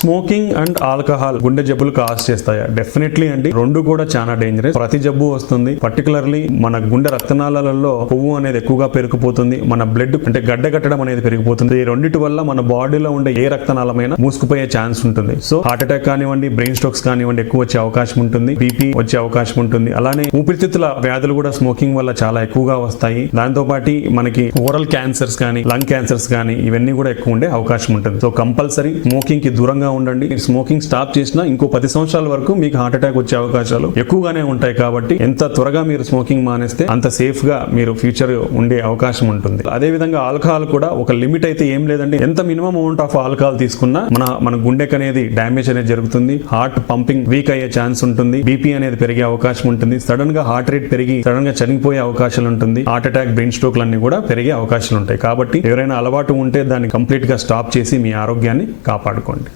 Smoking and alcohol గుండె జబ్బులు cause చేస్తాయా? డెఫినెట్లీ అండి. రెండు కూడా చాలా డేంజరస్. ప్రతి జబ్బు వస్తుంది. పర్టికులర్లీ మన గుండె రక్తనాళాలలో కొవ్వు అనేది ఎక్కువగా పెరిగిపోతుంది. మన బ్లడ్ అంటే గడ్డ కట్టడం అనేది పెరిగిపోతుంది. ఈ రెండిటి వల్ల మన బాడీలో ఉండే ఏ రక్తనాళమైనా మూసుకుపోయే ఛాన్స్ ఉంటుంది. సో హార్ట్ అటాక్ కానివ్వండి, బ్రెయిన్ స్ట్రోక్స్ కానివ్వండి ఎక్కువ వచ్చే అవకాశం ఉంటుంది. బీపీ వచ్చే అవకాశం ఉంటుంది. అలానే ఊపిరితిత్తుల వ్యాధులు కూడా స్మోకింగ్ వల్ల చాలా ఎక్కువగా వస్తాయి. దాంతో పాటు మనకి ఓరల్ క్యాన్సర్స్ కానీ, లంగ్ క్యాన్సర్స్ కానీ ఇవన్నీ కూడా ఎక్కువ ఉండే అవకాశం ఉంటుంది. సో కంపల్సరీ స్మోకింగ్ కి దూరంగా ఉండండి. మీరు స్మోకింగ్ స్టాప్ చేసినా ఇంకో 10 సంవత్సరాల వరకు మీకు హార్ట్ అటాక్ వచ్చే అవకాశాలు ఎక్కువగానే ఉంటాయి. కాబట్టి ఎంత త్వరగా మీరు స్మోకింగ్ మానేస్తే అంత సేఫ్ గా మీరు ఫ్యూచర్ ఉండే అవకాశం ఉంటుంది. అదే విధంగా ఆల్కహాల్ కూడా ఒక లిమిట్ అయితే ఏం లేదండి. ఎంత మినిమం అమౌంట్ ఆఫ్ ఆల్కహాల్ తీసుకున్నా మన గుండెకి అనేది డ్యామేజ్ అనేది జరుగుతుంది. హార్ట్ పంపింగ్ వీక్ అయ్యే ఛాన్స్ ఉంటుంది. బీపీ అనేది పెరిగే అవకాశం ఉంటుంది. సడన్ గా హార్ట్ రేట్ పెరిగి సడన్ గా చనిపోయే అవకాశాలు ఉంటుంది. హార్ట్ అటాక్, బ్రెయిన్ స్ట్రోక్లు అన్ని కూడా పెరిగే అవకాశాలు ఉంటాయి. కాబట్టి ఎవరైనా అలవాటు ఉంటే దాన్ని కంప్లీట్ గా స్టాప్ చేసి మీ ఆరోగ్యాన్ని కాపాడుకోండి.